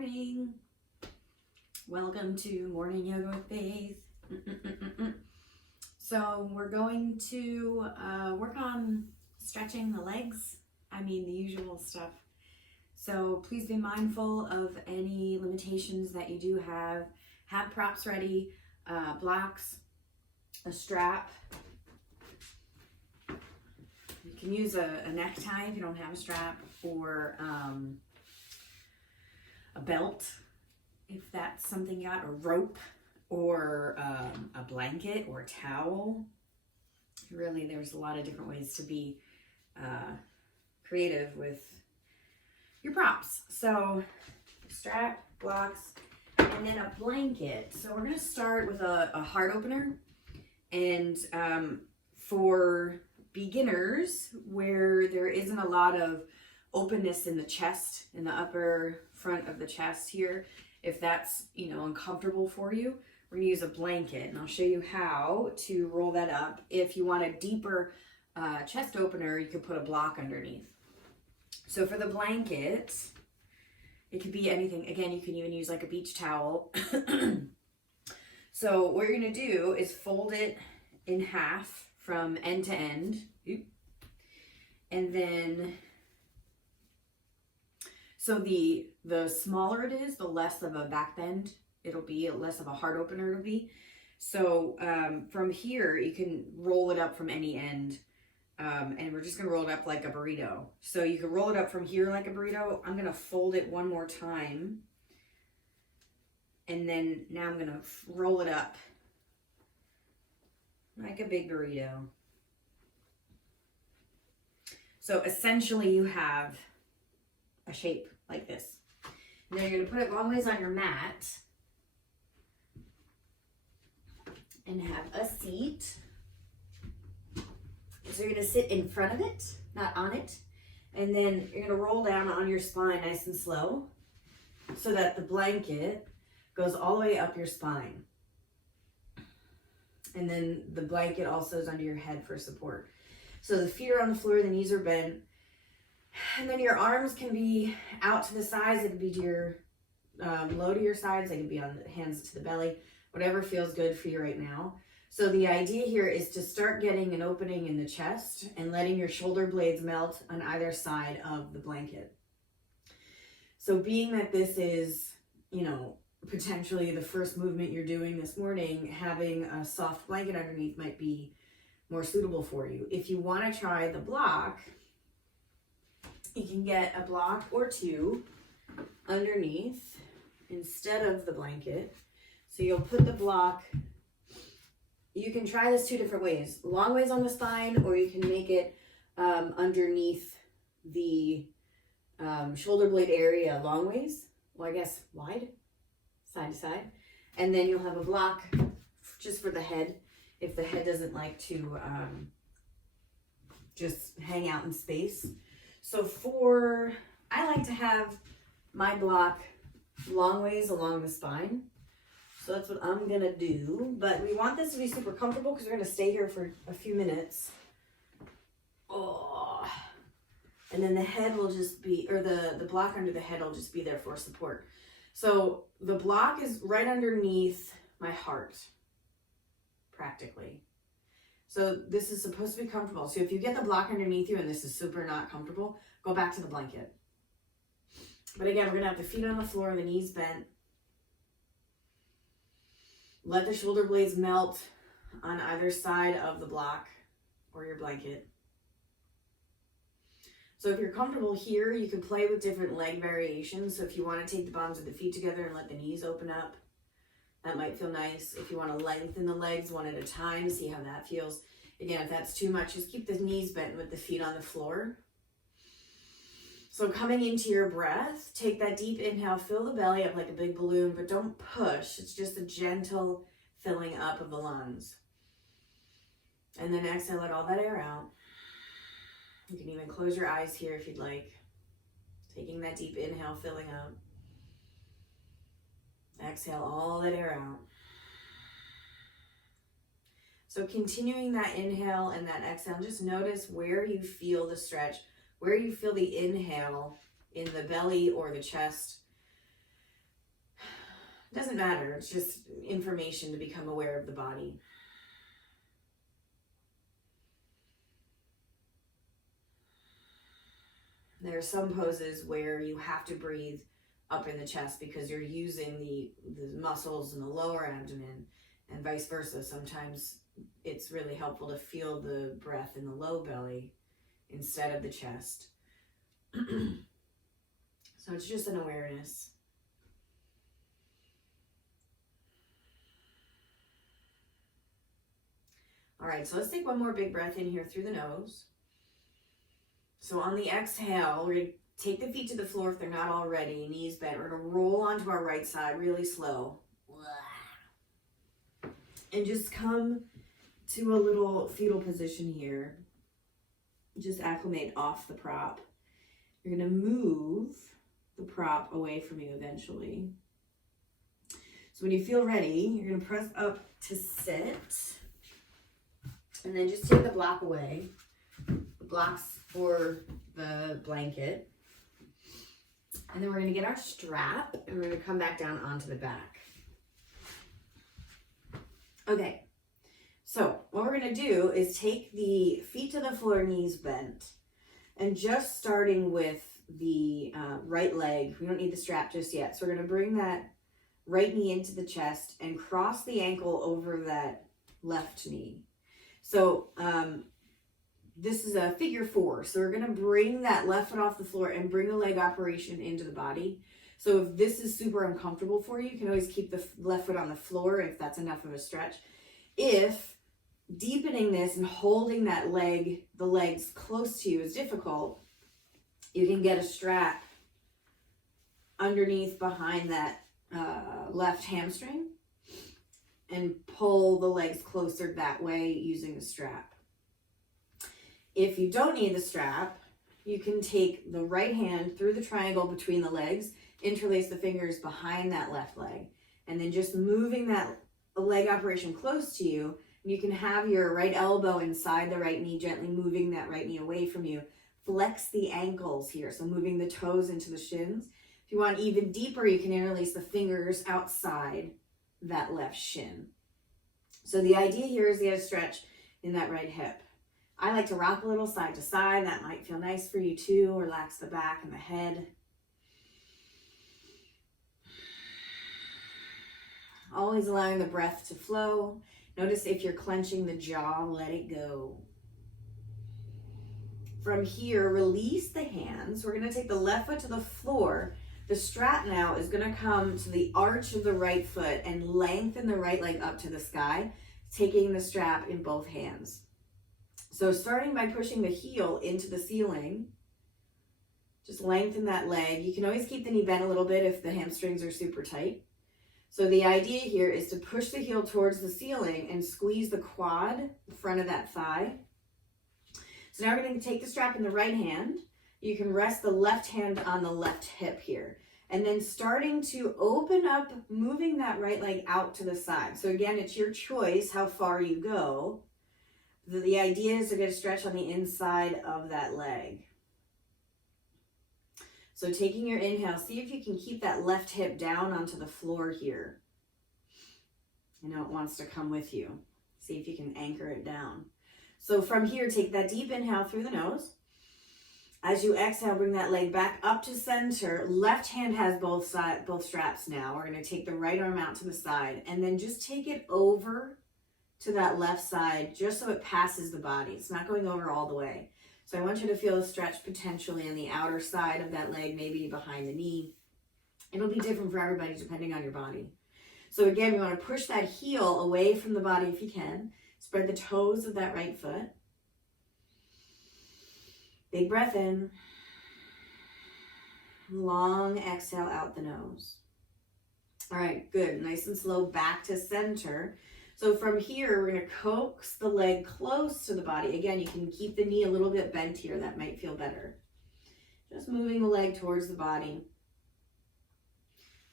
morning. Welcome to Morning Yoga with Faith. So we're going to work on stretching the legs. The usual stuff. So please be mindful of any limitations that you do have. Have props ready, blocks, a strap. You can use a necktie if you don't have a strap, or a belt if that's something you got, a rope, or a blanket or a towel. Really, there's a lot of different ways to be creative with your props. So strap, blocks, and then a blanket. So we're going to start with a heart opener. And for beginners where there isn't a lot of openness in the chest, in the upper front of the chest here, if that's uncomfortable for you, we're going to use a blanket, and I'll show you how to roll that up. If you want a deeper chest opener, you could put a block underneath. So for the blanket, it could be anything. Again, you can even use like a beach towel. So what you're going to do is fold it in half from end to end. And then, so the smaller it is, the less of a back bend it'll be, less of a heart opener it'll be. So from here, you can roll it up from any end. And we're just going to roll it up like a burrito. So you can roll it up from here like a burrito. I'm going to fold it one more time. And then now I'm going to roll it up like a big burrito. So essentially you have a shape like this. And then you're going to put it long ways on your mat and have a seat. So you're going to sit in front of it, not on it. And then you're going to roll down on your spine nice and slow so that the blanket goes all the way up your spine. And then the blanket also is under your head for support. So the feet are on the floor, the knees are bent. And then your arms can be out to the sides. They can be to your low to your sides. They can be on the hands to the belly. Whatever feels good for you right now. So the idea here is to start getting an opening in the chest and letting your shoulder blades melt on either side of the blanket. So being that this is, potentially the first movement you're doing this morning, having a soft blanket underneath might be more suitable for you. If you want to try the block, you can get a block or two underneath instead of the blanket. So you'll put the block, you can try this two different ways. Long ways on the spine, or you can make it underneath the shoulder blade area long ways. Well, I guess wide, side to side. And then you'll have a block just for the head, if the head doesn't like to just hang out in space. So I like to have my block long ways along the spine. So that's what I'm going to do. But we want this to be super comfortable because we're going to stay here for a few minutes. Oh. And then the head will just be, or the block under the head will just be there for support. So the block is right underneath my heart, practically. So this is supposed to be comfortable. So if you get the block underneath you and this is super not comfortable, go back to the blanket. But again, we're going to have the feet on the floor, the knees bent. Let the shoulder blades melt on either side of the block or your blanket. So if you're comfortable here, you can play with different leg variations. So if you want to take the bottoms of the feet together and let the knees open up, that might feel nice. If you want to lengthen the legs one at a time, see how that feels. Again, if that's too much, just keep the knees bent with the feet on the floor. So coming into your breath, take that deep inhale, fill the belly up like a big balloon, but don't push. It's just a gentle filling up of the lungs. And then exhale, let all that air out. You can even close your eyes here if you'd like. Taking that deep inhale, filling up. Exhale all that air out. So continuing that inhale and that exhale, just notice where you feel the stretch, where you feel the inhale in the belly or the chest, It doesn't matter. It's just information to become aware of the body. There are some poses where you have to breathe up in the chest because you're using the muscles in the lower abdomen, and vice versa. Sometimes it's really helpful to feel the breath in the low belly instead of the chest. So it's just an awareness. All right, so let's take one more big breath in here through the nose. So on the exhale, we're going to take the feet to the floor if they're not already, knees bent. We're going to roll onto our right side really slow. And just come to a little fetal position here. Just acclimate off the prop. You're going to move the prop away from you eventually. So when you feel ready, you're going to press up to sit. And then just take the block away. The block's for the blanket. And then we're going to get our strap and we're going to come back down onto the back. Okay, so what we're going to do is take the feet to the floor, knees bent, and just starting with the right leg, we don't need the strap just yet. So we're going to bring that right knee into the chest and cross the ankle over that left knee. So this is a figure 4. So we're going to bring that left foot off the floor and bring the leg operation into the body. So if this is super uncomfortable for you, you can always keep the left foot on the floor if that's enough of a stretch. If deepening this and holding that leg, the legs close to you is difficult, you can get a strap underneath behind that left hamstring and pull the legs closer that way using the strap. If you don't need the strap, you can take the right hand through the triangle between the legs, interlace the fingers behind that left leg, and then just moving that leg operation close to you. You can have your right elbow inside the right knee, gently moving that right knee away from you. Flex the ankles here, so moving the toes into the shins. If you want even deeper, you can interlace the fingers outside that left shin. So the idea here is to get a stretch in that right hip. I like to rock a little side to side. That might feel nice for you too. Relax the back and the head. Always allowing the breath to flow. Notice if you're clenching the jaw, let it go. From here, release the hands. We're going to take the left foot to the floor. The strap now is going to come to the arch of the right foot and lengthen the right leg up to the sky, taking the strap in both hands. So starting by pushing the heel into the ceiling, just lengthen that leg. You can always keep the knee bent a little bit if the hamstrings are super tight. So the idea here is to push the heel towards the ceiling and squeeze the quad, the front of that thigh. So now we're going to take the strap in the right hand. You can rest the left hand on the left hip here. And then starting to open up, moving that right leg out to the side. So again, it's your choice how far you go. The idea is to get a stretch on the inside of that leg. So taking your inhale, see if you can keep that left hip down onto the floor here. I know it wants to come with you. See if you can anchor it down. So from here, take that deep inhale through the nose. As you exhale, bring that leg back up to center. Left hand has both straps now. We're going to take the right arm out to the side and then just take it over to that left side just so it passes the body. It's not going over all the way. So I want you to feel a stretch potentially on the outer side of that leg, maybe behind the knee. It'll be different for everybody depending on your body. So again, you want to push that heel away from the body if you can. Spread the toes of that right foot. Big breath in. Long exhale out the nose. All right, good. Nice and slow back to center. So from here, we're going to coax the leg close to the body. Again, you can keep the knee a little bit bent here. That might feel better. Just moving the leg towards the body.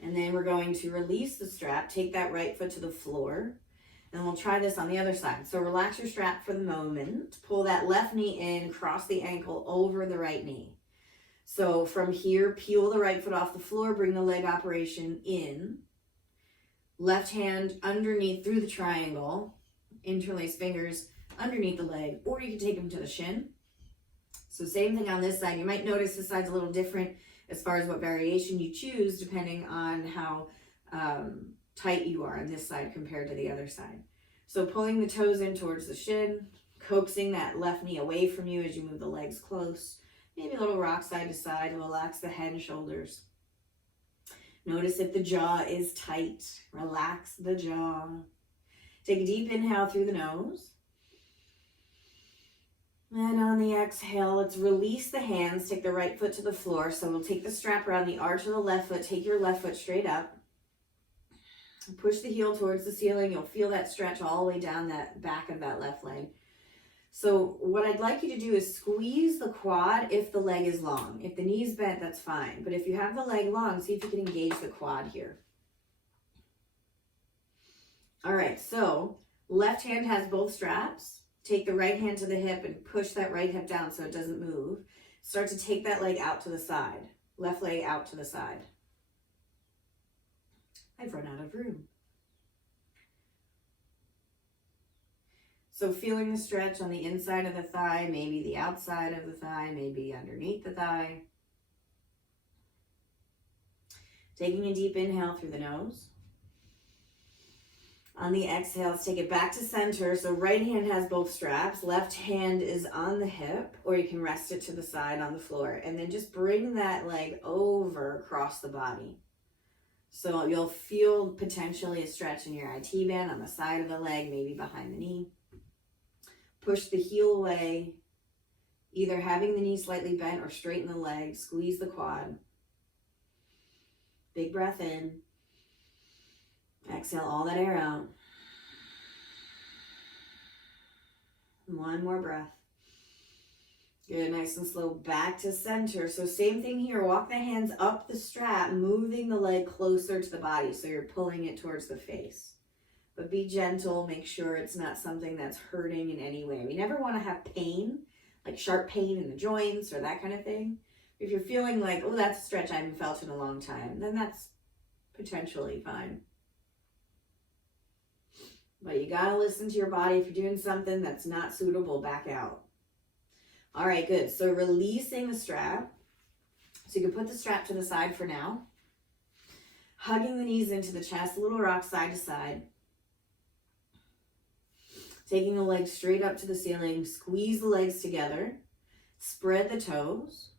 And then we're going to release the strap. Take that right foot to the floor. And we'll try this on the other side. So relax your strap for the moment. Pull that left knee in, cross the ankle over the right knee. So from here, peel the right foot off the floor, bring the leg operation in. Left hand underneath through the triangle, interlace fingers underneath the leg, or you can take them to the shin. So same thing on this side. You might notice this side's a little different as far as what variation you choose, depending on how tight you are on this side compared to the other side. So pulling the toes in towards the shin, coaxing that left knee away from you as you move the legs close. Maybe a little rock side to side, relax the head and shoulders. Notice if the jaw is tight, relax the jaw. Take a deep inhale through the nose. And on the exhale, let's release the hands, take the right foot to the floor. So we'll take the strap around the arch of the left foot, take your left foot straight up. Push the heel towards the ceiling. You'll feel that stretch all the way down that back of that left leg. So what I'd like you to do is squeeze the quad if the leg is long. If the knee's bent, that's fine. But if you have the leg long, see if you can engage the quad here. All right, so left hand has both straps. Take the right hand to the hip and push that right hip down so it doesn't move. Start to take that leg out to the side. Left leg out to the side. I've run out of room. So feeling the stretch on the inside of the thigh, maybe the outside of the thigh, maybe underneath the thigh. Taking a deep inhale through the nose. On the exhale, let's take it back to center. So right hand has both straps. Left hand is on the hip, or you can rest it to the side on the floor. And then just bring that leg over across the body. So you'll feel potentially a stretch in your IT band on the side of the leg, maybe behind the knee. Push the heel away, either having the knee slightly bent or straighten the leg. Squeeze the quad. Big breath in. Exhale all that air out. One more breath. Good, nice and slow, back to center. So same thing here, walk the hands up the strap, moving the leg closer to the body, so you're pulling it towards the face. But be gentle, make sure it's not something that's hurting in any way. We never want to have pain, like sharp pain in the joints or that kind of thing. If you're feeling like, oh, that's a stretch I haven't felt in a long time, then that's potentially fine. But you gotta listen to your body. If you're doing something that's not suitable, back out. All right, good. So releasing the strap. So you can put the strap to the side for now. Hugging the knees into the chest, a little rock side to side. Taking the legs straight up to the ceiling. Squeeze the legs together. Spread the toes.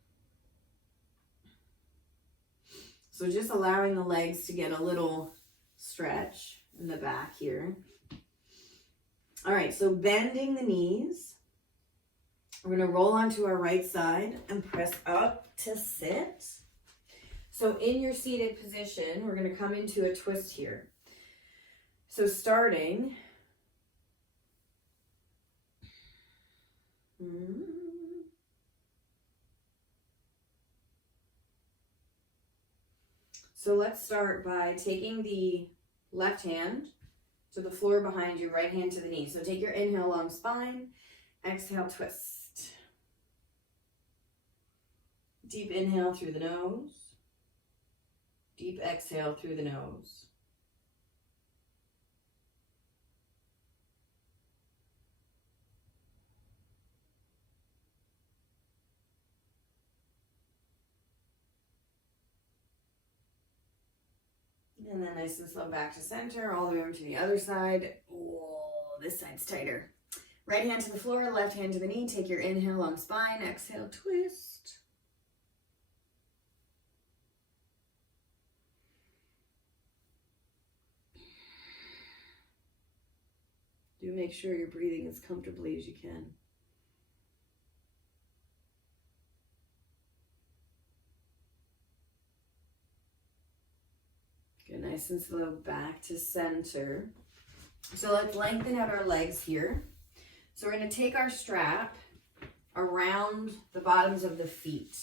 So just allowing the legs to get a little stretch in the back here. All right, so bending the knees. We're going to roll onto our right side and press up to sit. So in your seated position, we're going to come into a twist here. So starting. So let's start by taking the left hand to the floor behind you, right hand to the knee. So take your inhale, long spine. Exhale, twist. Deep inhale through the nose. Deep exhale through the nose. And then nice and slow back to center, all the way over to the other side. Oh, this side's tighter. Right hand to the floor, left hand to the knee. Take your inhale, long spine. Exhale, twist. Do make sure you're breathing as comfortably as you can. Good, nice and slow back to center. So let's lengthen out our legs here. So we're going to take our strap around the bottoms of the feet.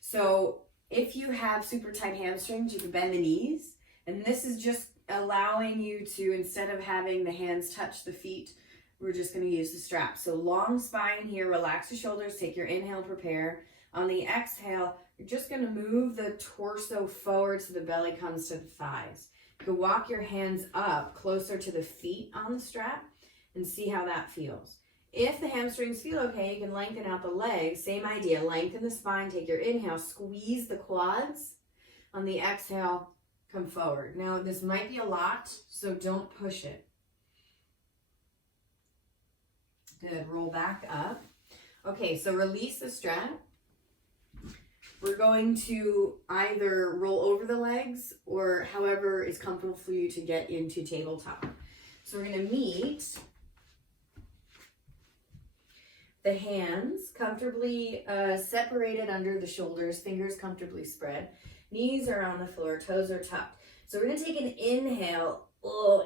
So if you have super tight hamstrings, you can bend the knees. And this is just allowing you to, instead of having the hands touch the feet, we're just going to use the strap. So long spine here, relax the shoulders, take your inhale, prepare. On the exhale, you're just going to move the torso forward so the belly comes to the thighs. You can walk your hands up closer to the feet on the strap and see how that feels. If the hamstrings feel okay, you can lengthen out the legs. Same idea, lengthen the spine, take your inhale, squeeze the quads. On the exhale, come forward. Now, this might be a lot, so don't push it. Good, roll back up. Okay, so release the strap. We're going to either roll over the legs or however is comfortable for you to get into tabletop. So we're going to meet the hands comfortably separated under the shoulders, fingers comfortably spread. Knees are on the floor, toes are tucked. So we're going to take an inhale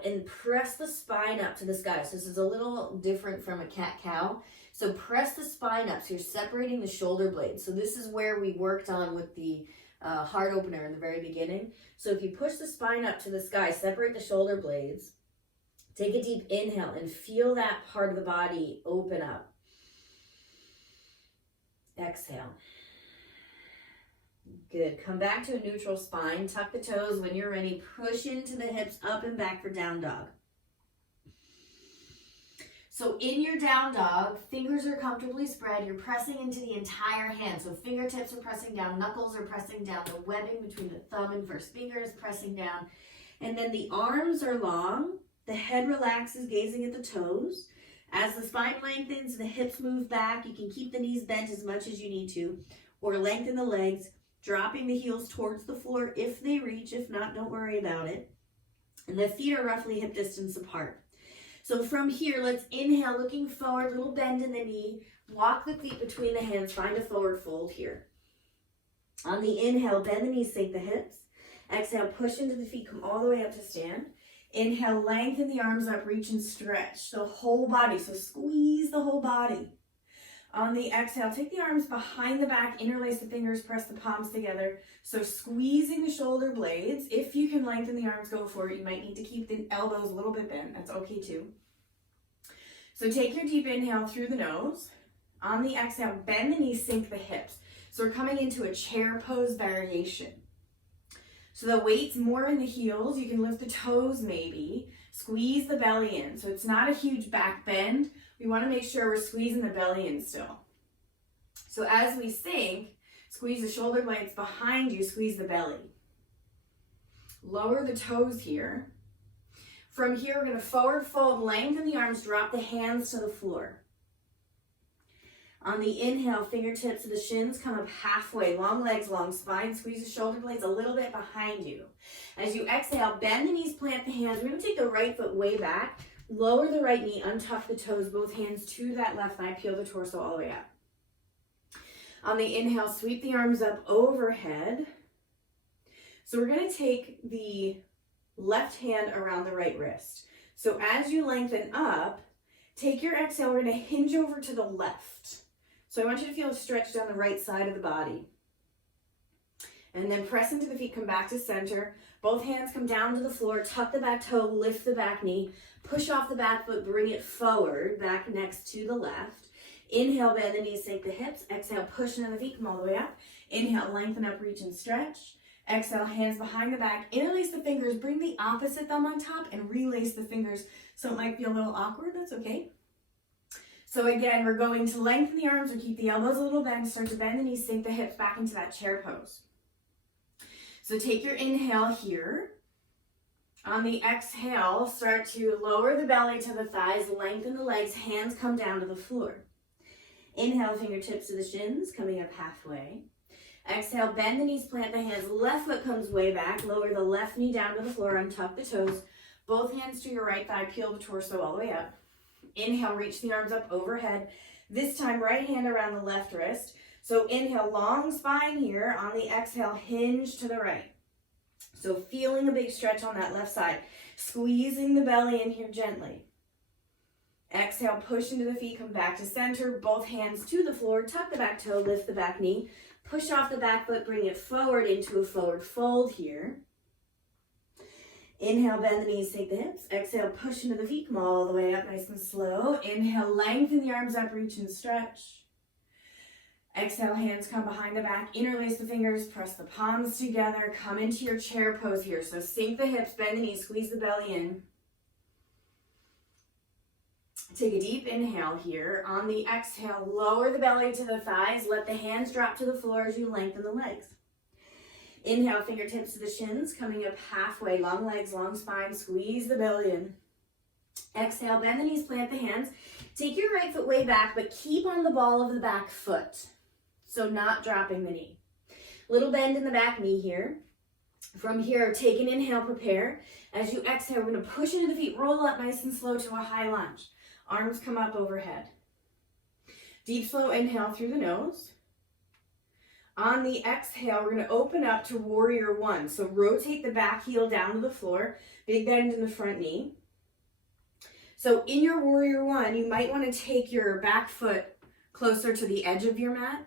and press the spine up to the sky. So this is a little different from a cat-cow. So press the spine up, so you're separating the shoulder blades. So this is where we worked on with the heart opener in the very beginning. So if you push the spine up to the sky, separate the shoulder blades, take a deep inhale and feel that part of the body open up. Exhale. Good. Come back to a neutral spine. Tuck the toes. When you're ready, push into the hips, up and back for down dog. So in your down dog, fingers are comfortably spread. You're pressing into the entire hand. So fingertips are pressing down, knuckles are pressing down, the webbing between the thumb and first finger is pressing down. And then the arms are long. The head relaxes, gazing at the toes. As the spine lengthens, the hips move back. You can keep the knees bent as much as you need to, or lengthen the legs, dropping the heels towards the floor if they reach. If not, don't worry about it. And the feet are roughly hip distance apart. So from here, let's inhale, looking forward, little bend in the knee. Walk the feet between the hands, find a forward fold here. On the inhale, bend the knees, sink the hips. Exhale, push into the feet, come all the way up to stand. Inhale, lengthen the arms up, reach and stretch the whole body. So squeeze the whole body. On the exhale, take the arms behind the back, interlace the fingers, press the palms together. So squeezing the shoulder blades. If you can lengthen the arms, go for it. You might need to keep the elbows a little bit bent. That's okay too. So take your deep inhale through the nose. On the exhale, bend the knees, sink the hips. So we're coming into a chair pose variation. So the weight's more in the heels. You can lift the toes maybe. Squeeze the belly in. So it's not a huge back bend. We want to make sure we're squeezing the belly in still. So as we sink, squeeze the shoulder blades behind you, squeeze the belly. Lower the toes here. From here, we're going to forward fold, lengthen the arms, drop the hands to the floor. On the inhale, fingertips to the shins, come up halfway. Long legs, long spine. Squeeze the shoulder blades a little bit behind you. As you exhale, bend the knees, plant the hands. We're going to take the right foot way back. Lower the right knee, untuck the toes, both hands to that left thigh, peel the torso all the way up. On the inhale, sweep the arms up overhead. So we're going to take the left hand around the right wrist. So as you lengthen up, take your exhale, we're going to hinge over to the left. So I want you to feel a stretch down the right side of the body. And then press into the feet, come back to center. Both hands come down to the floor, tuck the back toe, lift the back knee, push off the back foot, bring it forward, back next to the left. Inhale, bend the knees, sink the hips. Exhale, push into the feet, come all the way up. Inhale, lengthen up, reach and stretch. Exhale, hands behind the back, interlace the fingers, bring the opposite thumb on top and relace the fingers. So it might feel a little awkward, that's okay. So again, we're going to lengthen the arms or keep the elbows a little bent, start to bend the knees, sink the hips back into that chair pose. So take your inhale here. On the exhale, start to lower the belly to the thighs, lengthen the legs, hands come down to the floor. Inhale, fingertips to the shins, coming up halfway. Exhale, bend the knees, plant the hands, left foot comes way back, lower the left knee down to the floor, untuck the toes, both hands to your right thigh, peel the torso all the way up. Inhale, reach the arms up overhead. This time, right hand around the left wrist. So inhale, long spine here. On the exhale, hinge to the right. So feeling a big stretch on that left side. Squeezing the belly in here gently. Exhale, push into the feet, come back to center. Both hands to the floor. Tuck the back toe, lift the back knee. Push off the back foot, bring it forward into a forward fold here. Inhale, bend the knees, take the hips. Exhale, push into the feet, come all the way up, nice and slow. Inhale, lengthen the arms up, reach and stretch. Exhale, hands come behind the back, interlace the fingers, press the palms together, come into your chair pose here. So sink the hips, bend the knees, squeeze the belly in. Take a deep inhale here. On the exhale, lower the belly to the thighs. Let the hands drop to the floor as you lengthen the legs. Inhale, fingertips to the shins, coming up halfway. Long legs, long spine, squeeze the belly in. Exhale, bend the knees, plant the hands. Take your right foot way back, but keep on the ball of the back foot. So not dropping the knee. Little bend in the back knee here. From here, take an inhale, prepare. As you exhale, we're going to push into the feet, roll up nice and slow to a high lunge. Arms come up overhead. Deep, slow inhale through the nose. On the exhale, we're going to open up to warrior one. So rotate the back heel down to the floor. Big bend in the front knee. So in your warrior one, you might want to take your back foot closer to the edge of your mat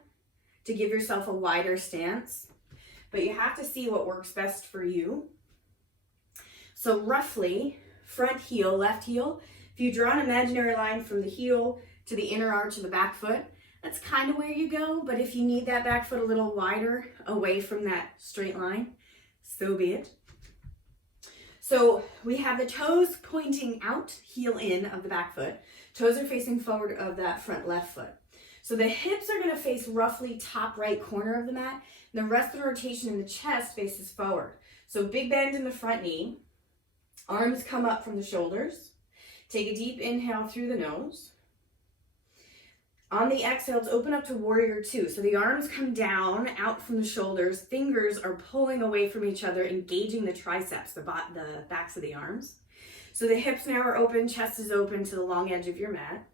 to give yourself a wider stance. But you have to see what works best for you. So roughly, front heel, left heel. If you draw an imaginary line from the heel to the inner arch of the back foot, that's kind of where you go. But if you need that back foot a little wider away from that straight line, so be it. So we have the toes pointing out, heel in of the back foot. Toes are facing forward of that front left foot. So the hips are going to face roughly top right corner of the mat. And the rest of the rotation in the chest faces forward. So big bend in the front knee. Arms come up from the shoulders. Take a deep inhale through the nose. On the exhales, open up to warrior two. So the arms come down, out from the shoulders. Fingers are pulling away from each other, engaging the triceps, the backs of the arms. So the hips now are open, chest is open to the long edge of your mat.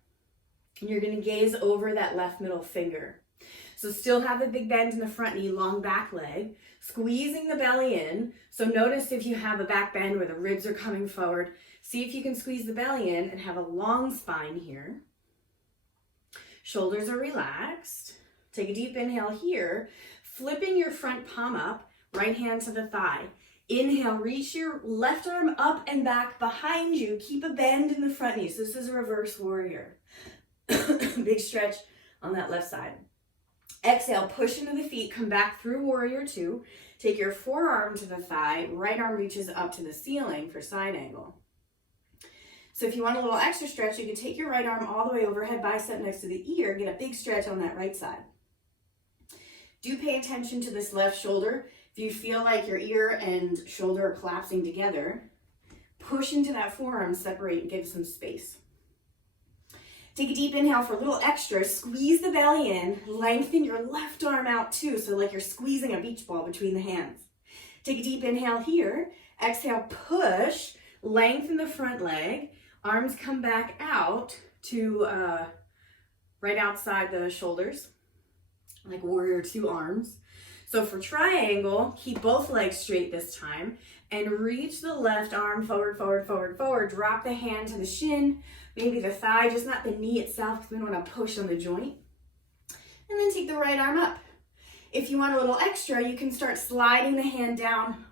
And you're going to gaze over that left middle finger. So still have a big bend in the front knee, long back leg, squeezing the belly in. So notice if you have a back bend where the ribs are coming forward, see if you can squeeze the belly in and have a long spine here. Shoulders are relaxed. Take a deep inhale here, flipping your front palm up, right hand to the thigh. Inhale, reach your left arm up and back behind you. Keep a bend in the front knee. So this is a reverse warrior. Big stretch on that left side. Exhale, push into the feet, come back through warrior two. Take your forearm to the thigh, right arm reaches up to the ceiling for side angle. So if you want a little extra stretch, you can take your right arm all the way overhead, bicep next to the ear, get a big stretch on that right side. Do pay attention to this left shoulder. If you feel like your ear and shoulder are collapsing together, push into that forearm, separate and give some space. Take a deep inhale for a little extra. Squeeze the belly in. Lengthen your left arm out too, so like you're squeezing a beach ball between the hands. Take a deep inhale here. Exhale, push. Lengthen the front leg. Arms come back out to right outside the shoulders, like warrior two arms. So for triangle, keep both legs straight this time and reach the left arm forward, forward, forward, forward. Drop the hand to the shin, maybe the thigh, just not the knee itself because we don't want to push on the joint. And then take the right arm up. If you want a little extra, you can start sliding the hand down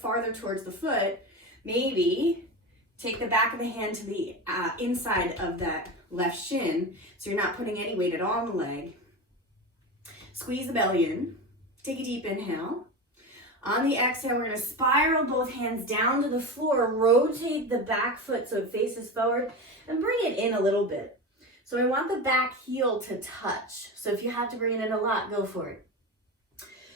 farther towards the foot. Maybe take the back of the hand to the inside of that left shin so you're not putting any weight at all on the leg. Squeeze the belly in. Take a deep inhale. On the exhale, we're going to spiral both hands down to the floor. Rotate the back foot so it faces forward and bring it in a little bit. So I want the back heel to touch. So if you have to bring it in a lot, go for it.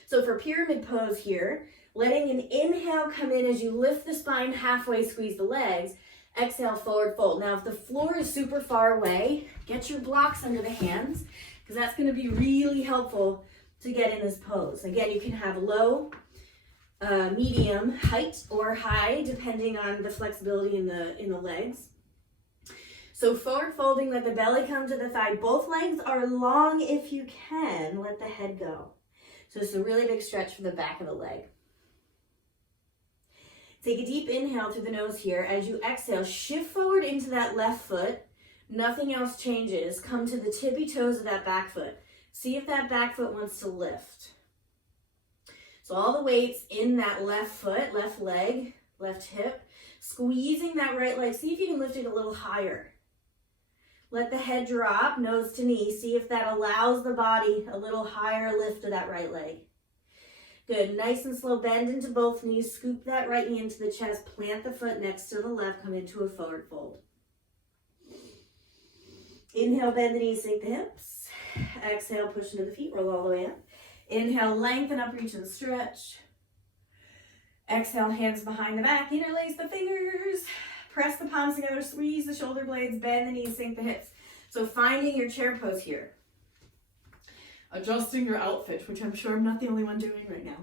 So for pyramid pose here, letting an inhale come in as you lift the spine halfway, squeeze the legs. Exhale, forward fold. Now if the floor is super far away, get your blocks under the hands because that's going to be really helpful to get in this pose. Again, you can have low, medium, height, or high, depending on the flexibility in the legs. So forward folding, let the belly come to the thigh. Both legs are long if you can. Let the head go. So it's a really big stretch for the back of the leg. Take a deep inhale through the nose here. As you exhale, shift forward into that left foot. Nothing else changes. Come to the tippy toes of that back foot. See if that back foot wants to lift. So all the weight's in that left foot, left leg, left hip. Squeezing that right leg. See if you can lift it a little higher. Let the head drop, nose to knee. See if that allows the body a little higher lift of that right leg. Good, nice and slow, bend into both knees, scoop that right knee into the chest, plant the foot next to the left, come into a forward fold. Inhale, bend the knees, sink the hips. Exhale, push into the feet, roll all the way up. Inhale, lengthen up, reach and stretch. Exhale, hands behind the back, interlace the fingers. Press the palms together, squeeze the shoulder blades, bend the knees, sink the hips. So finding your chair pose here. Adjusting your outfit, which I'm sure I'm not the only one doing right now.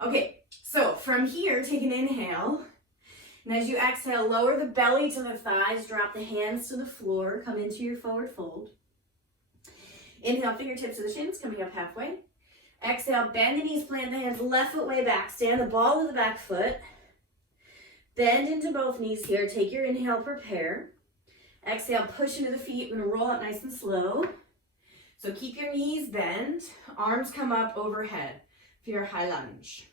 Okay, so from here, take an inhale. And as you exhale, lower the belly to the thighs, drop the hands to the floor, come into your forward fold. Inhale, fingertips to the shins, coming up halfway. Exhale, bend the knees, plant the hands, left foot way back. Stand the ball of the back foot. Bend into both knees here. Take your inhale, prepare. Exhale, push into the feet. We're gonna roll up nice and slow. So keep your knees bent, arms come up overhead for your high lunge.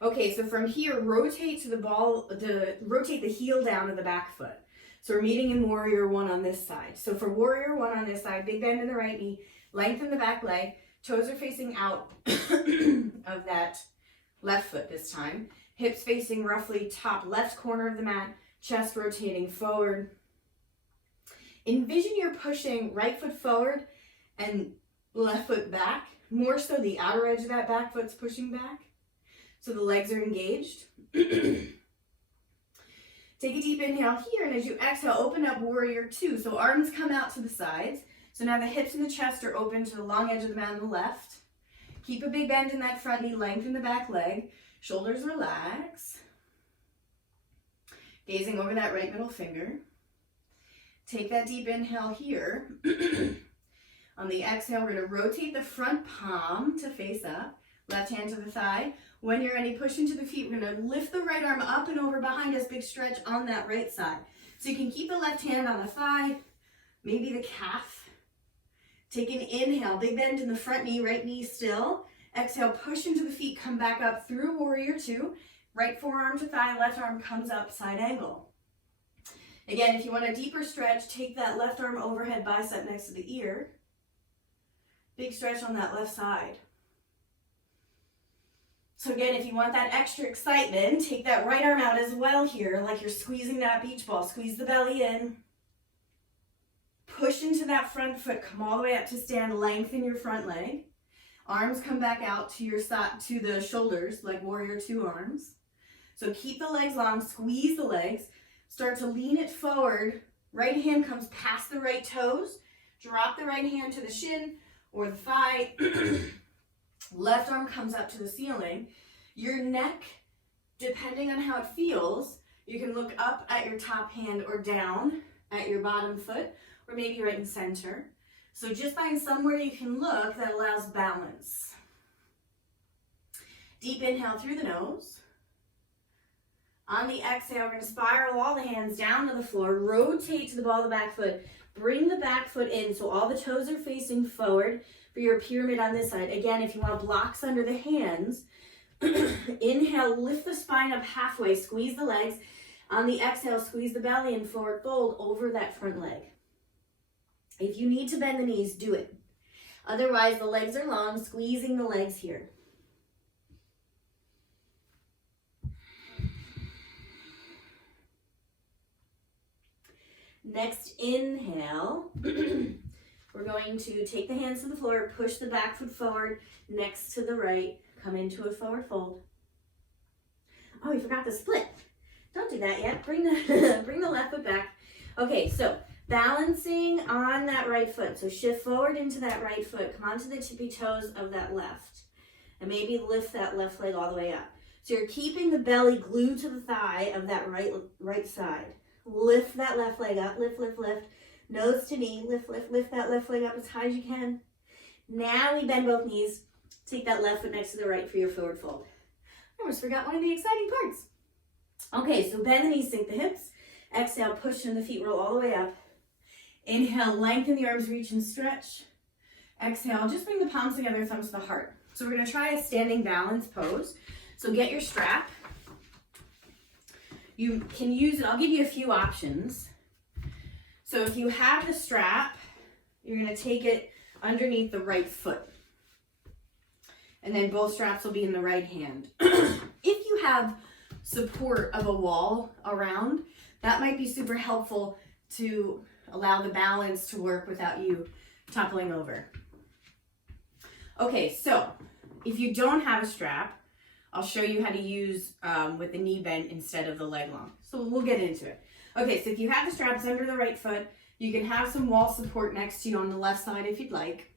Okay, so from here, rotate to the ball, rotate the heel down to the back foot. So we're meeting in warrior one on this side. So for warrior one on this side, big bend in the right knee, lengthen the back leg, toes are facing out of that left foot this time. Hips facing roughly top left corner of the mat, chest rotating forward. Envision you're pushing right foot forward and left foot back, more so the outer edge of that back foot's pushing back. So the legs are engaged. Take a deep inhale here, and as you exhale, open up warrior two. So arms come out to the sides. So now the hips and the chest are open to the long edge of the mat on the left. Keep a big bend in that front knee, lengthen the back leg. Shoulders relax. Gazing over that right middle finger. Take that deep inhale here. On the exhale, we're going to rotate the front palm to face up. Left hand to the thigh. When you're ready, push into the feet. We're going to lift the right arm up and over behind us. Big stretch on that right side. So you can keep the left hand on the thigh, maybe the calf. Take an inhale, big bend in the front knee, right knee still. Exhale, push into the feet, come back up through warrior two. Right forearm to thigh, left arm comes up, side angle. Again, if you want a deeper stretch, take that left arm overhead, bicep next to the ear. Big stretch on that left side. So again, if you want that extra excitement, take that right arm out as well here, like you're squeezing that beach ball. Squeeze the belly in. Push into that front foot, come all the way up to stand, lengthen your front leg. Arms come back out to your side, to the shoulders, like warrior two arms. So keep the legs long, squeeze the legs. Start to lean it forward. Right hand comes past the right toes. Drop the right hand to the shin or the thigh. Left arm comes up to the ceiling. Your neck, depending on how it feels, you can look up at your top hand or down at your bottom foot, or maybe right in center. So just find somewhere you can look that allows balance. Deep inhale through the nose. On the exhale, we're going to spiral all the hands down to the floor. Rotate to the ball of the back foot. Bring the back foot in so all the toes are facing forward for your pyramid on this side. Again, if you want blocks under the hands, inhale, lift the spine up halfway, squeeze the legs. On the exhale, squeeze the belly and forward fold over that front leg. If you need to bend the knees, do it. Otherwise, the legs are long, squeezing the legs here. Next inhale, we're going to take the hands to the floor, push the back foot forward, next to the right, come into a forward fold. Oh, we forgot the split. Don't do that yet. Bring the left foot back. Okay, so balancing on that right foot. So shift forward into that right foot. Come onto the tippy toes of that left. And maybe lift that left leg all the way up. So you're keeping the belly glued to the thigh of that right side. Lift that left leg up. Lift, lift, lift. Nose to knee. Lift, lift, lift that left leg up as high as you can. Now we bend both knees. Take that left foot next to the right for your forward fold. I almost forgot one of the exciting parts. Okay, so bend the knees, sink the hips. Exhale, push in the feet, roll all the way up. Inhale, lengthen the arms, reach and stretch. Exhale, just bring the palms together, thumbs to the heart. So we're going to try a standing balance pose. So get your strap. You can use it, I'll give you a few options. So if you have the strap, you're going to take it underneath the right foot. And then both straps will be in the right hand. If you have support of a wall around, that might be super helpful to allow the balance to work without you toppling over. Okay, so if you don't have a strap, I'll show you how to use with the knee bent instead of the leg long. So we'll get into it. Okay, so if you have the straps under the right foot, you can have some wall support next to you on the left side if you'd like.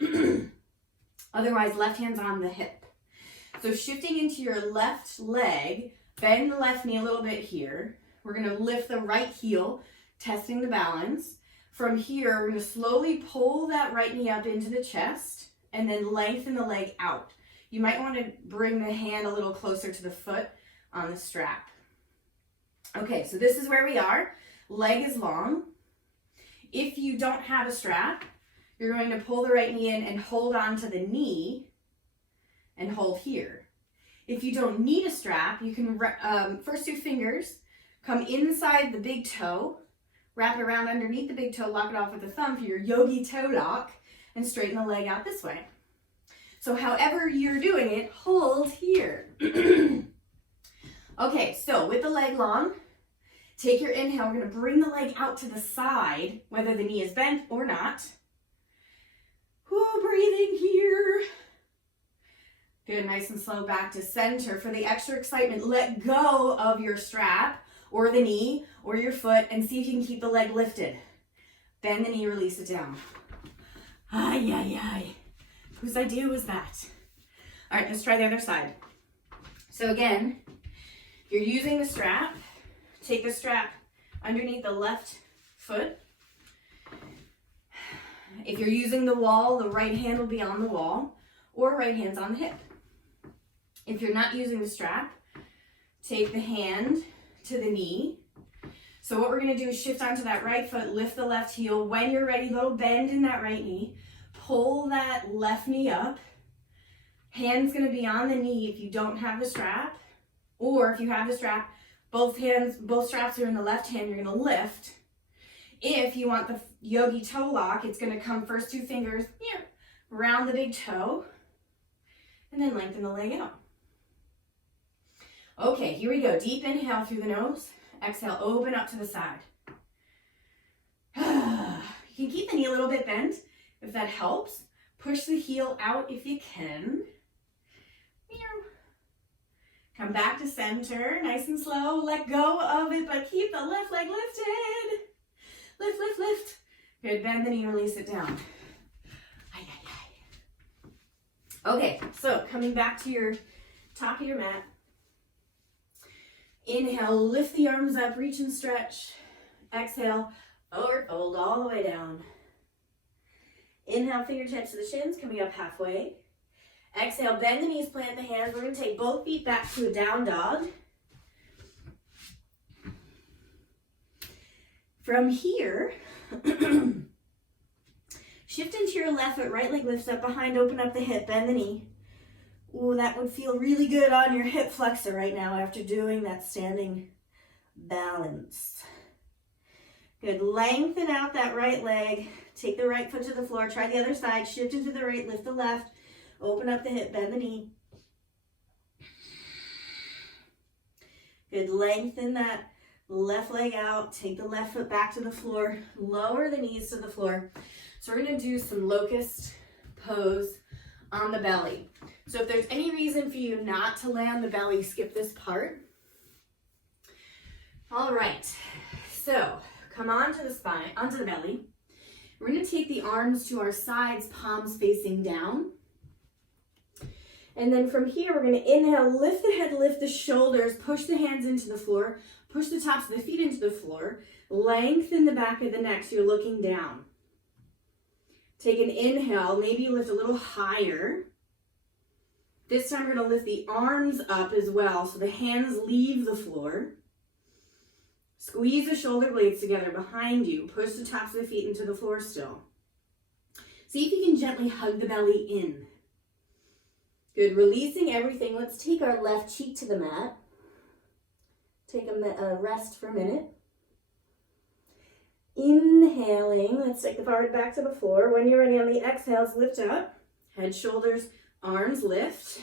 Otherwise, left hand's on the hip. So shifting into your left leg, bend the left knee a little bit here. We're gonna lift the right heel, testing the balance. From here, we're gonna slowly pull that right knee up into the chest and then lengthen the leg out. You might wanna bring the hand a little closer to the foot on the strap. Okay, so this is where we are. Leg is long. If you don't have a strap, you're going to pull the right knee in and hold on to the knee and hold here. If you don't need a strap, you can, first 2 fingers, come inside the big toe, wrap it around underneath the big toe, lock it off with the thumb for your yogi toe lock, and straighten the leg out this way. So however you're doing it, hold here. Okay, so with the leg long, take your inhale. We're going to bring the leg out to the side, whether the knee is bent or not. Breathing here. Good, nice and slow back to center. For the extra excitement, let go of your strap or the knee or your foot and see if you can keep the leg lifted. Bend the knee, release it down. Ay, ay, ay. Whose idea was that? All right, let's try the other side. So again, if you're using the strap, take the strap underneath the left foot. If you're using the wall, the right hand will be on the wall or right hand's on the hip. If you're not using the strap, take the hand to the knee. So what we're going to do is shift onto that right foot, lift the left heel. When you're ready, little bend in that right knee. Pull that left knee up. Hand's going to be on the knee if you don't have the strap. Or if you have the strap, both straps are in the left hand, you're going to lift. If you want the yogi toe lock, it's going to come first 2 fingers here, around the big toe, and then lengthen the leg out. Okay, here we go. Deep inhale through the nose. Exhale, open up to the side. You can keep the knee a little bit bent if that helps. Push the heel out if you can. Come back to center, nice and slow. Let go of it, but keep the left leg lifted. Lift, lift, lift. Good, bend the knee, release it down. Ay, ay, ay. Okay, so coming back to your top of your mat. Inhale, lift the arms up, reach and stretch. Exhale, forward fold all the way down. Inhale, fingertips to the shins, coming up halfway. Exhale, bend the knees, plant the hands. We're going to take both feet back to a down dog. From here, shift into your left foot, right leg lifts up behind, open up the hip, bend the knee. Ooh, that would feel really good on your hip flexor right now after doing that standing balance. Good, lengthen out that right leg. Take the right foot to the floor, try the other side, shift into the right, lift the left. Open up the hip, bend the knee. Good, lengthen that left leg out. Take the left foot back to the floor. Lower the knees to the floor. So we're going to do some locust pose on the belly. So if there's any reason for you not to lay on the belly, skip this part. All right, so come onto the spine, onto the belly. We're going to take the arms to our sides, palms facing down. And then from here, we're going to inhale, lift the head, lift the shoulders, push the hands into the floor, push the tops of the feet into the floor, lengthen the back of the neck so you're looking down. Take an inhale, maybe you lift a little higher. This time we're going to lift the arms up as well so the hands leave the floor. Squeeze the shoulder blades together behind you. Push the tops of the feet into the floor still. See if you can gently hug the belly in. Good, releasing everything. Let's take our left cheek to the mat. Take a rest for a minute. Inhaling, let's take the forehead back to the floor. When you're ready on the exhales, lift up. Head, shoulders, arms lift.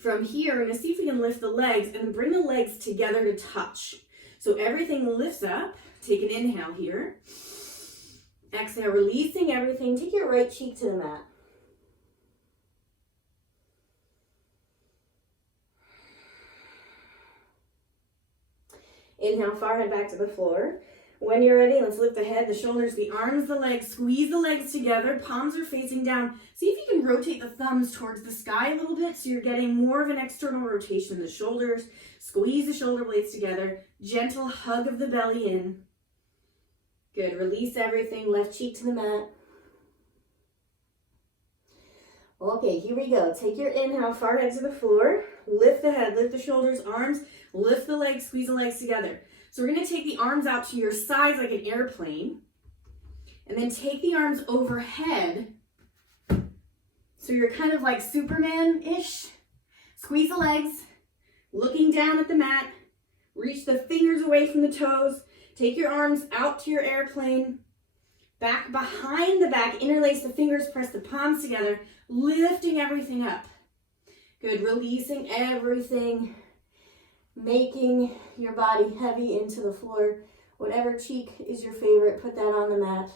From here, we're going to see if we can lift the legs and then bring the legs together to touch. So everything lifts up. Take an inhale here. Exhale, releasing everything. Take your right cheek to the mat. Inhale, forehead back to the floor. When you're ready, let's lift the head, the shoulders, the arms, the legs. Squeeze the legs together. Palms are facing down. See if you can rotate the thumbs towards the sky a little bit so you're getting more of an external rotation in the shoulders. Squeeze the shoulder blades together. Gentle hug of the belly in. Good. Release everything. Left cheek to the mat. Okay, here we go. Take your inhale, forehead to the floor. Lift the head, lift the shoulders, arms. Lift the legs, squeeze the legs together. So we're going to take the arms out to your sides like an airplane. And then take the arms overhead. So you're kind of like Superman-ish. Squeeze the legs, looking down at the mat. Reach the fingers away from the toes. Take your arms out to your airplane. Back behind the back, interlace the fingers, press the palms together, lifting everything up. Good, releasing everything. Making your body heavy into the floor. Whatever cheek is your favorite, put that on the mat.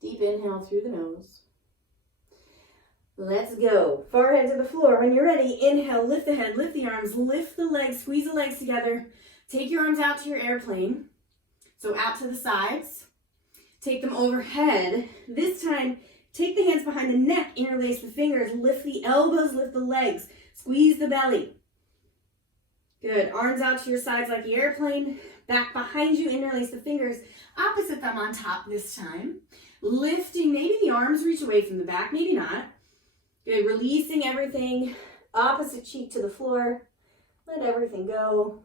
Deep inhale through the nose. Let's go. Forehead to the floor. When you're ready, inhale, lift the head, lift the arms, lift the legs, squeeze the legs together. Take your arms out to your airplane. So out to the sides. Take them overhead. This time, take the hands behind the neck, interlace the fingers, lift the elbows, lift the legs, squeeze the belly. Good. Arms out to your sides like the airplane. Back behind you, interlace the fingers. Opposite thumb on top this time. Lifting, maybe the arms reach away from the back, maybe not. Good. Releasing everything. Opposite cheek to the floor. Let everything go.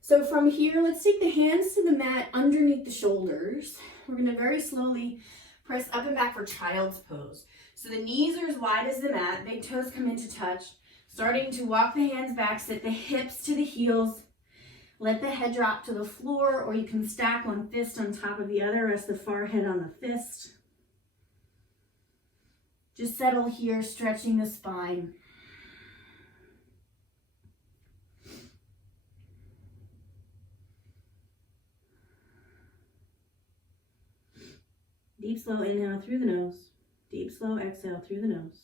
So from here, let's take the hands to the mat underneath the shoulders. We're going to very slowly press up and back for child's pose. So the knees are as wide as the mat, big toes come into touch. Starting to walk the hands back, sit the hips to the heels. Let the head drop to the floor, or you can stack one fist on top of the other, rest the forehead on the fist. Just settle here, stretching the spine. Deep, slow inhale through the nose. Deep, slow exhale through the nose.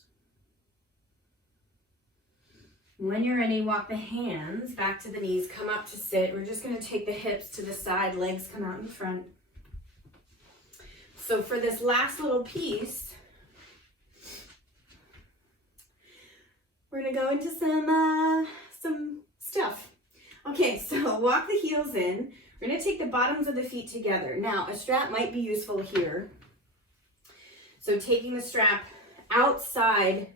When you're ready, walk the hands back to the knees. Come up to sit. We're just going to take the hips to the side. Legs come out in front. So for this last little piece, we're going to go into some stuff. Okay, so walk the heels in. We're going to take the bottoms of the feet together. Now, a strap might be useful here. So taking the strap outside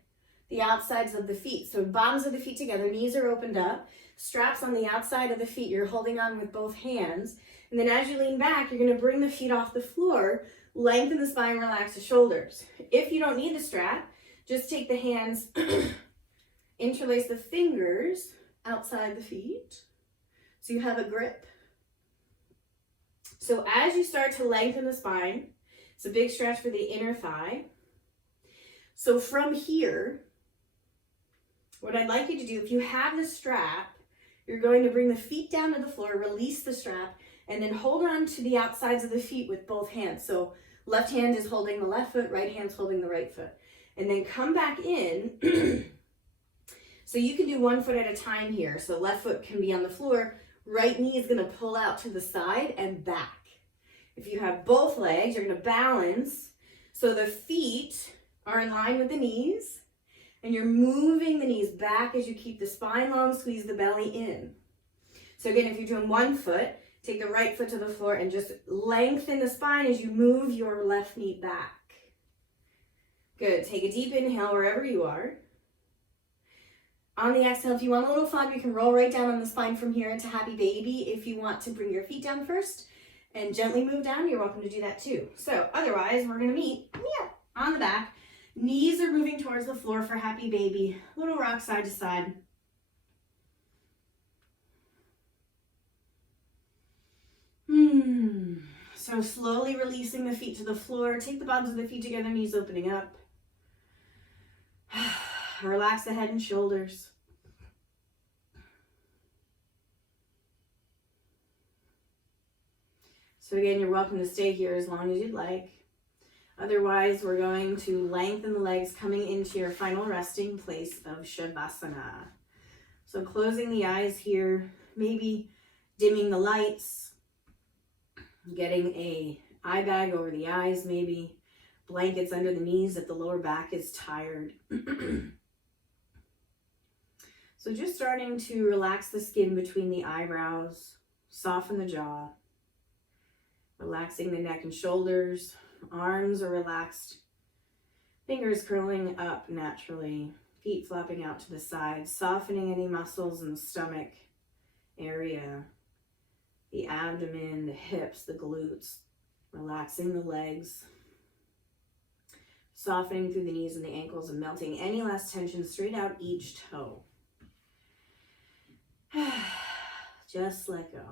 the outsides of the feet. So bottoms of the feet together, knees are opened up, straps on the outside of the feet. You're holding on with both hands. And then as you lean back, you're going to bring the feet off the floor, lengthen the spine, relax the shoulders. If you don't need the strap, just take the hands, interlace the fingers outside the feet so you have a grip. So as you start to lengthen the spine, it's a big stretch for the inner thigh. So from here, what I'd like you to do, if you have the strap, you're going to bring the feet down to the floor, release the strap, and then hold on to the outsides of the feet with both hands. So left hand is holding the left foot, right hand's holding the right foot. And then come back in. So you can do one foot at a time here. So left foot can be on the floor, right knee is going to pull out to the side and back. If you have both legs, you're going to balance. So the feet are in line with the knees. And you're moving the knees back as you keep the spine long, squeeze the belly in. So again, if you're doing one foot, take the right foot to the floor and just lengthen the spine as you move your left knee back. Good. Take a deep inhale wherever you are. On the exhale, if you want a little fun, you can roll right down on the spine from here into happy baby. If you want to bring your feet down first and gently move down, you're welcome to do that too. So otherwise, we're going to meet on the back. Knees are moving towards the floor for happy baby. Little rock side to side. So slowly releasing the feet to the floor. Take the bottoms of the feet together, knees opening up. Relax the head and shoulders. So again, you're welcome to stay here as long as you'd like. Otherwise, we're going to lengthen the legs coming into your final resting place of Shavasana. So closing the eyes here, maybe dimming the lights, getting a eye bag over the eyes, maybe blankets under the knees if the lower back is tired. So just starting to relax the skin between the eyebrows, soften the jaw, relaxing the neck and shoulders, arms are relaxed, fingers curling up naturally, feet flopping out to the side, softening any muscles in the stomach area, the abdomen, the hips, the glutes, relaxing the legs, softening through the knees and the ankles and melting any last tension straight out each toe. Just let go.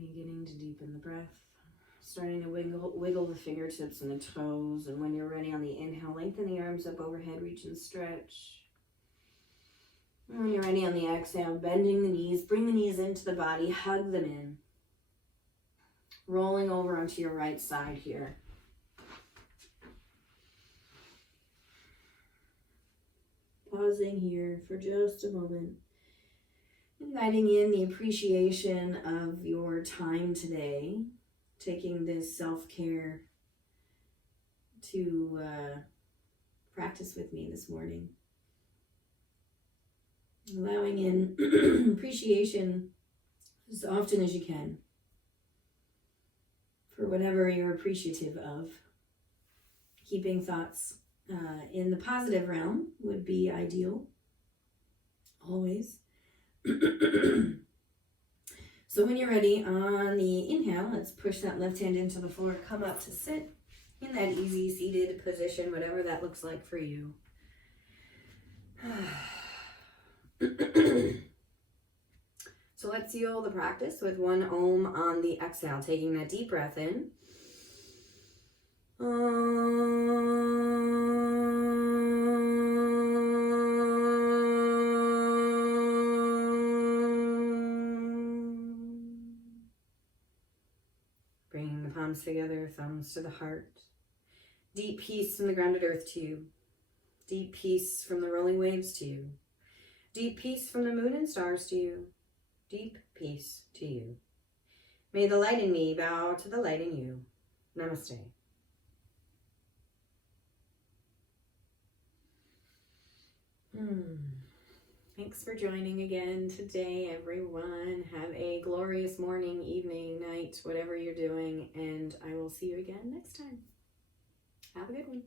Beginning to deepen the breath, starting to wiggle the fingertips and the toes, and when you're ready on the inhale, lengthen the arms up overhead, reach and stretch. And when you're ready on the exhale, bending the knees, bring the knees into the body, hug them in, rolling over onto your right side here. Pausing here for just a moment. Inviting in the appreciation of your time today, taking this self-care to practice with me this morning. Allowing in appreciation as often as you can for whatever you're appreciative of. Keeping thoughts in the positive realm would be ideal, always. So when you're ready on the inhale, let's push that left hand into the floor, come up to sit in that easy seated position, whatever that looks like for you. So let's seal the practice with one Om on the exhale, taking that deep breath in. Bringing the palms together, thumbs to the heart. Deep peace from the grounded earth to you. Deep peace from the rolling waves to you. Deep peace from the moon and stars to you. Deep peace to you. May the light in me bow to the light in you. Namaste. Thanks for joining again today, everyone. Have a glorious morning, evening, night, whatever you're doing, and I will see you again next time. Have a good one.